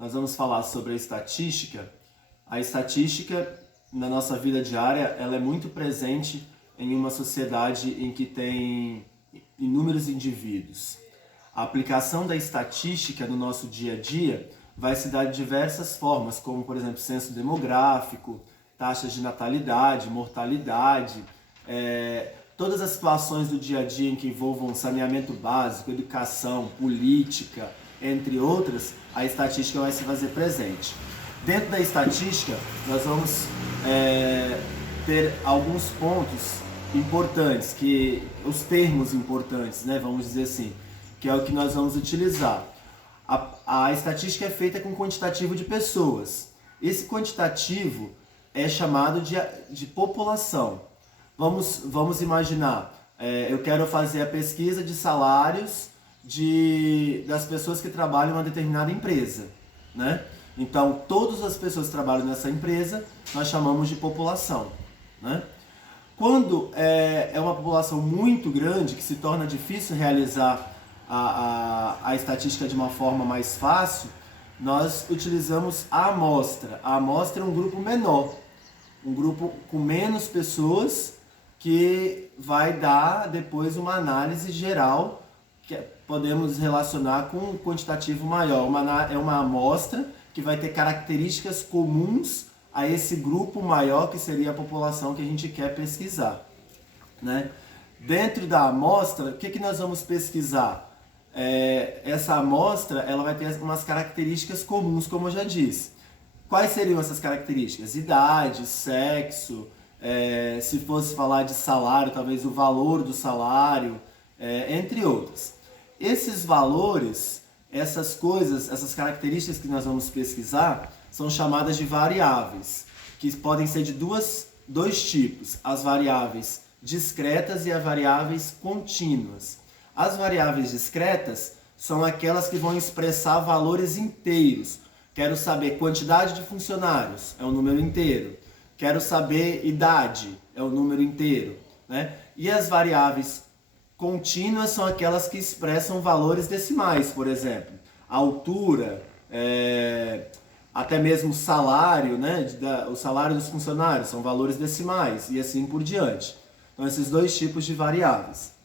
nós vamos falar sobre a estatística. A estatística, na nossa vida diária, ela é muito presente em uma sociedade em que tem inúmeros indivíduos. A aplicação da estatística no nosso dia a dia vai se dar de diversas formas, como, por exemplo, censo demográfico, taxas de natalidade, mortalidade, todas as situações do dia a dia em que envolvam saneamento básico, educação, política, entre outras, a estatística vai se fazer presente. Dentro da estatística, nós vamos ter alguns pontos importantes, os termos importantes, né, vamos dizer assim, que é o que nós vamos utilizar. A estatística é feita com quantitativo de pessoas. Esse quantitativo é chamado de população. Vamos imaginar, eu quero fazer a pesquisa de salários das pessoas que trabalham em uma determinada empresa, né? Então, todas as pessoas que trabalham nessa empresa, nós chamamos de população, né? Quando é uma população muito grande, que se torna difícil realizar a estatística de uma forma mais fácil, nós utilizamos a amostra. A amostra é um grupo menor, um grupo com menos pessoas, que vai dar depois uma análise geral, que podemos relacionar com um quantitativo maior. É uma amostra que vai ter características comuns a esse grupo maior, que seria a população que a gente quer pesquisar, né? Dentro da amostra, o que nós vamos pesquisar? Essa amostra ela vai ter umas características comuns, como eu já disse. Quais seriam essas características? Idade, sexo, se fosse falar de salário, talvez o valor do salário, entre outras. Esses valores, essas coisas, essas características que nós vamos pesquisar, são chamadas de variáveis, que podem ser de dois tipos: as variáveis discretas e as variáveis contínuas. As variáveis discretas são aquelas que vão expressar valores inteiros. Quero saber quantidade de funcionários, é um número inteiro. Quero saber idade, é um número inteiro, né? E as variáveis contínuas são aquelas que expressam valores decimais, por exemplo, a altura, até mesmo o salário, né? O salário dos funcionários são valores decimais e assim por diante. Então, esses dois tipos de variáveis.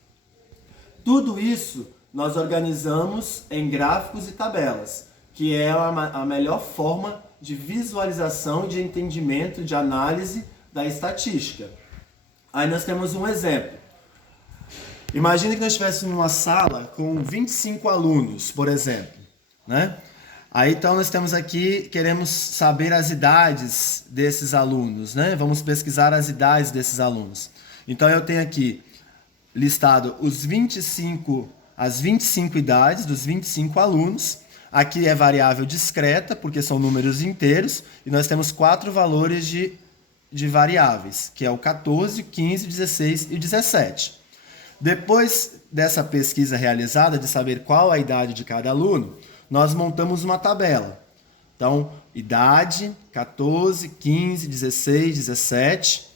Tudo isso nós organizamos em gráficos e tabelas, que é a melhor forma de visualização, de entendimento, de análise da estatística. Aí nós temos um exemplo. Imagine que nós estivéssemos numa sala com 25 alunos, por exemplo, né? Aí então nós temos aqui, queremos saber as idades desses alunos, né? Vamos pesquisar as idades desses alunos. Então eu tenho aqui listado as 25 idades dos 25 alunos. Aqui é variável discreta, porque são números inteiros, e nós temos 4 valores de variáveis, que é o 14, 15, 16 e 17. Depois dessa pesquisa realizada, de saber qual a idade de cada aluno, nós montamos uma tabela. Então, idade, 14, 15, 16, 17.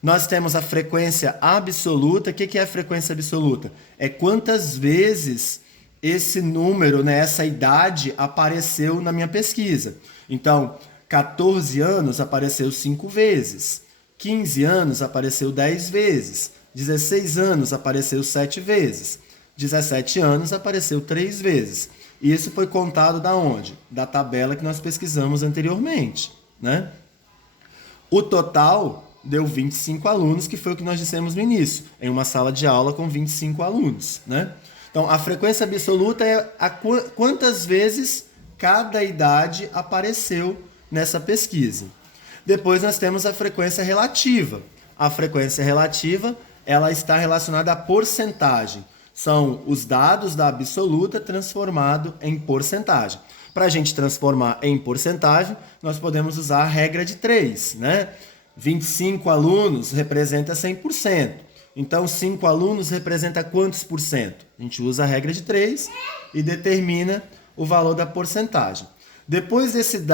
Nós temos a frequência absoluta. O que é a frequência absoluta? É quantas vezes esse número, né, essa idade apareceu na minha pesquisa. Então, 14 anos apareceu 5 vezes, 15 anos apareceu 10 vezes, 16 anos apareceu 7 vezes, 17 anos apareceu 3 vezes. E isso foi contado da onde? Da tabela que nós pesquisamos anteriormente, né? O total deu 25 alunos, que foi o que nós dissemos no início, em uma sala de aula com 25 alunos, né? Então, a frequência absoluta é quantas vezes cada idade apareceu nessa pesquisa. Depois nós temos a frequência relativa. A frequência relativa, ela está relacionada à porcentagem. São os dados da absoluta transformado em porcentagem. Para a gente transformar em porcentagem, nós podemos usar a regra de 3, né? 25 alunos representa 100%. Então, 5 alunos representa quantos por cento? A gente usa a regra de 3 e determina o valor da porcentagem. Depois desses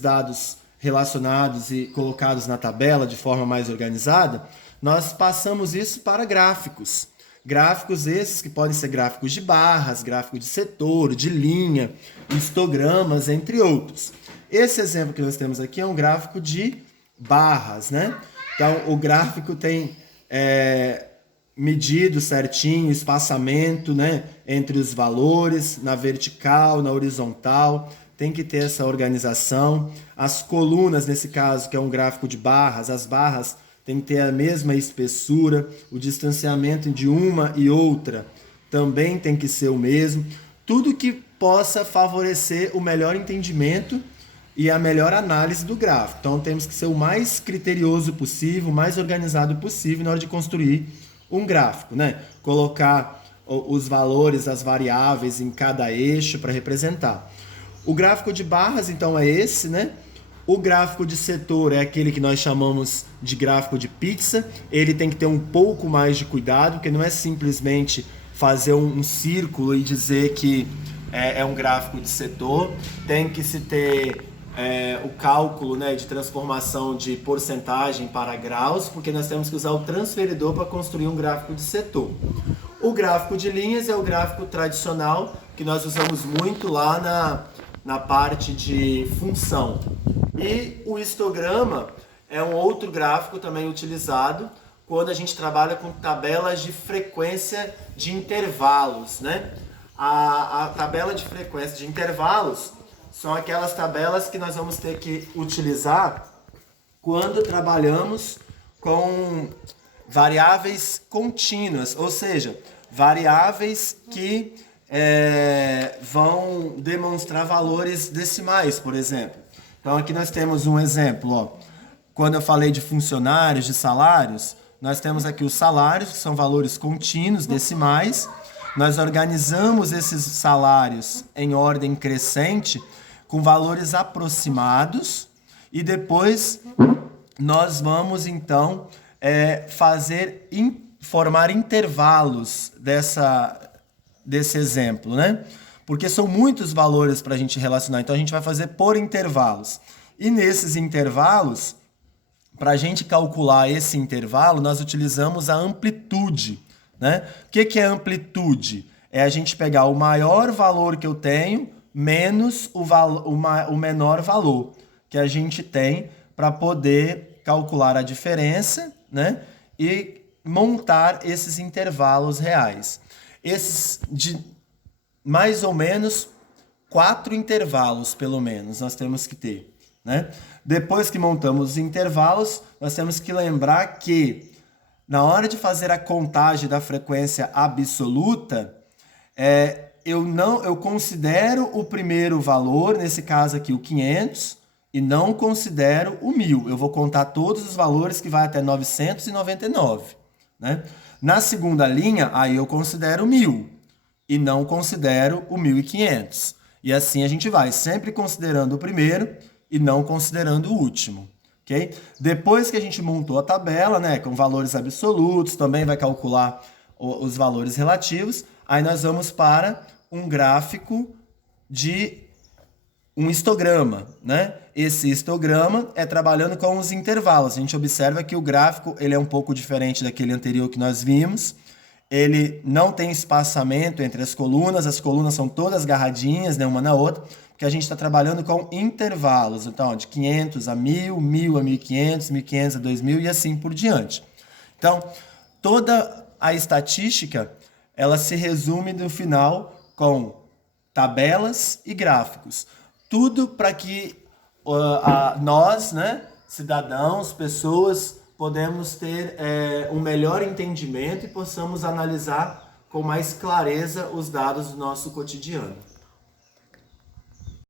dados relacionados e colocados na tabela de forma mais organizada, nós passamos isso para gráficos. Gráficos esses que podem ser gráficos de barras, gráfico de setor, de linha, histogramas, entre outros. Esse exemplo que nós temos aqui é um gráfico de barras, né? Então, o gráfico tem medido certinho o espaçamento, né, entre os valores, na vertical, na horizontal, tem que ter essa organização. As colunas, nesse caso, que é um gráfico de barras, as barras têm que ter a mesma espessura, o distanciamento de uma e outra também tem que ser o mesmo. Tudo que possa favorecer o melhor entendimento e a melhor análise do gráfico. Então temos que ser o mais criterioso possível, o mais organizado possível na hora de construir um gráfico, né? Colocar os valores, as variáveis em cada eixo para representar. O gráfico de barras, então, é esse, né? O gráfico de setor é aquele que nós chamamos de gráfico de pizza. Ele tem que ter um pouco mais de cuidado, porque não é simplesmente fazer um círculo e dizer que é um gráfico de setor. Tem que se ter o cálculo, né, de transformação de porcentagem para graus, porque nós temos que usar o transferidor para construir um gráfico de setor. O gráfico de linhas é o gráfico tradicional, que nós usamos muito lá na parte de função. E o histograma é um outro gráfico também utilizado quando a gente trabalha com tabelas de frequência de intervalos, né? A tabela de frequência de intervalos são aquelas tabelas que nós vamos ter que utilizar quando trabalhamos com variáveis contínuas, ou seja, variáveis que vão demonstrar valores decimais, por exemplo. Então aqui nós temos um exemplo, ó. Quando eu falei de funcionários, de salários, nós temos aqui os salários, que são valores contínuos, decimais. Nós organizamos esses salários em ordem crescente, com valores aproximados, e depois nós vamos então formar intervalos desse exemplo, né? Porque são muitos valores para a gente relacionar, então a gente vai fazer por intervalos. E nesses intervalos, para a gente calcular esse intervalo, nós utilizamos a amplitude, né? O que é amplitude? É a gente pegar o maior valor que eu tenho menos o menor valor que a gente tem para poder calcular a diferença, né? E montar esses intervalos reais. Esses de mais ou menos 4 intervalos, pelo menos, nós temos que ter, né? Depois que montamos os intervalos, nós temos que lembrar que na hora de fazer a contagem da frequência absoluta, eu considero o primeiro valor, nesse caso aqui o 500, e não considero o 1000. Eu vou contar todos os valores que vai até 999, né? Na segunda linha, aí eu considero 1000 e não considero o 1500. E assim a gente vai, sempre considerando o primeiro e não considerando o último. Okay? Depois que a gente montou a tabela, né, com valores absolutos, também vai calcular os valores relativos, aí nós vamos para um gráfico de um histograma, né? Esse histograma é trabalhando com os intervalos. A gente observa que o gráfico ele é um pouco diferente daquele anterior que nós vimos. Ele não tem espaçamento entre as colunas são todas agarradinhas, né, uma na outra, porque a gente está trabalhando com intervalos, então, de 500 a 1000, 1000 a 1500, 1500 a 2000 e assim por diante. Então, toda a estatística, ela se resume no final com tabelas e gráficos. Tudo para que nós, né, cidadãos, pessoas, podemos ter um melhor entendimento e possamos analisar com mais clareza os dados do nosso cotidiano.